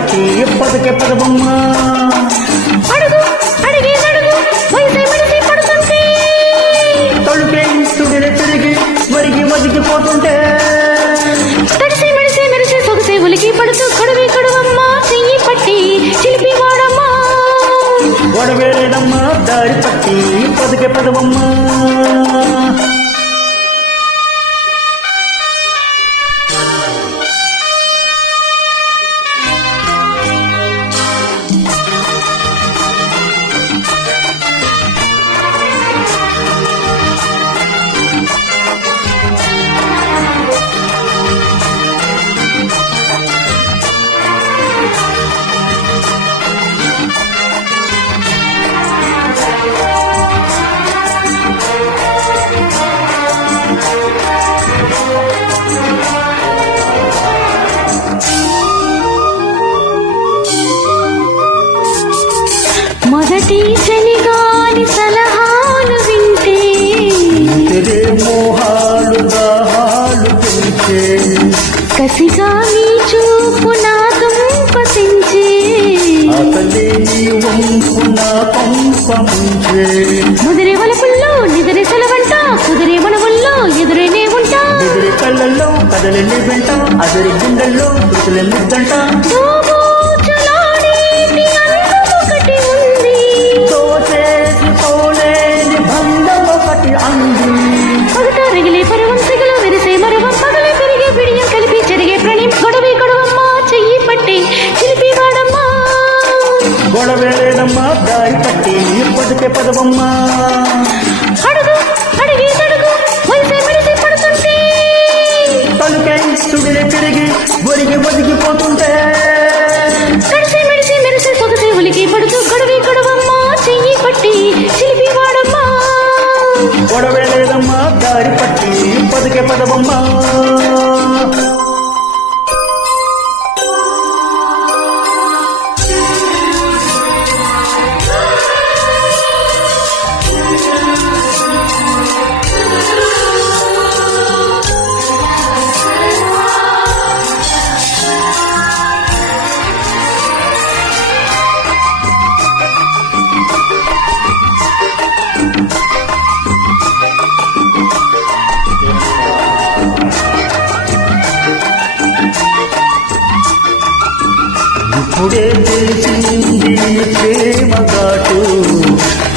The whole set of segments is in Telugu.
పట్టి పదుకే పదవమ్మ అడుగు అడిగేదడుగు వయసే మనిషి పడుతుంటే తొలుకే తుడిని తిరిగి వరిగి వదిగిపోతుంటే తడిసి మెడిసి మెరిసి సొగసే ఉలికి పడుతూ కొడవి కొడవమ్మ చెయ్యి పట్టి చిలిపి వాడమ్మా గొడవేలేదమ్మా దారి పట్టి పదుకే పదవమ్మ మొదటి చలిగాలి సలహాలు వింటే తెరే మోహాలు దాహాలు పెంచే కసిగా నీ చూపు నా దుంపతించే అసలే నీ వంపు నా పంప ముంచే ముదిరి వలపుల్లో నిదిరి సెలవంట కుదిరే మనవుల్లో ఎదురేనే ఉంటా ఎదురి కళ్ళల్లో కదలని వెంట అదరి గుండెల్లో రుచుల ముద్దంట దోబూచులాడేటి అందం ఒకటి ఉంది తోచేసి పోలేని బంధం ఒకటి అంది పగట రగిలే పరువం సిగలు విరిసే మరువం పగలే పెరిగే బిడియం కలిపి చెరిగే ప్రణయం గొడవి గొడవమ్మ చెయ్యి పట్టి చిలిపి వాడమ్మా గొడవేలేదమ్మా దారి పట్టి పదుకే పదవమ్మ అడుగు అడిగేదడుగు వయసే మెరిసి పడుతుంటే తలుకే తుడిని తిరిగి వరిగి వదిగిపోతుంటే తడిసి మెడిసి మెరిసి సొగసే ఉలికి పడుతూ గొడవి గొడవమ్మ చెయ్యి పట్టి చిలిపి వాడమ్మా గొడవేలేదమ్మా దారి పట్టి పదుకే పదవమ్మ ఇప్పుడే తెలిసింది ప్రేమ ఘాటు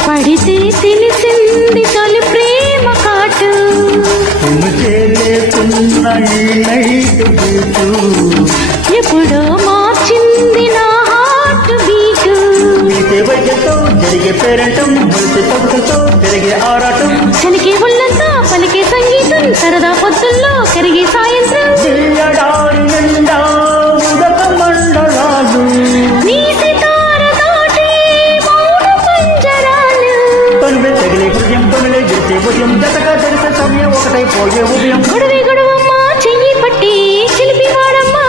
పడితే తెలిసింది తొలి ప్రేమ కాటు తుమికే లేకున్న ఈ నైట్ బీటు ఎప్పుడో మార్చింది నా హార్ట్ బీటు నీతే వైద్యంతో జరిగే పేరంటం మొలిసే సొగసుతో పెరిగే ఆరాటం చలికే ఒళ్ళంతా పలికే సంగీతం సరదా పొద్దుల్లో కరిగే సాయంత్రం తీయడారి నిండా ఉదక మండలాలు నీ సితార దాటే మౌన పంజరాలు తనువే తగిలే హృదయం తొలిలే గెలిచే ఉదయం జతగా జరిసే సమయం ఒకటైపోయే ఉదయం గొడవి గొడవమ్మ చెయ్యి పట్టి చిలిపి వాడమ్మా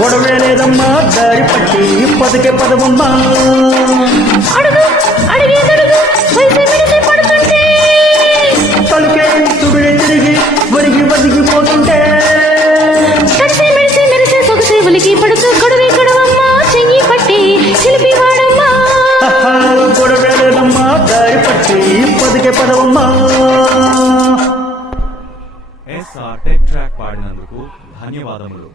గొడవేలేదమ్మా దారి పట్టి పదుకే పదవమ్మ అడుగు అడిగేదడుగు వయసే మెడిసి పడుతుంటే తలుకే తుడిని తిరిగి వరిగి వదిగిపోతుంటే తడిసి మెడిసి మెరిసే సొగసే ఉలికి పడుతూ గొడవి గొడవమ్మ చెయ్యి పట్టి చిలిపి వాడమ్మా గొడవేలేదమ్మా దారి పట్టి పదుకే పదవమ్మ SR టెక్ ట్రాక్ పాడినందుకు ధన్యవాదములు.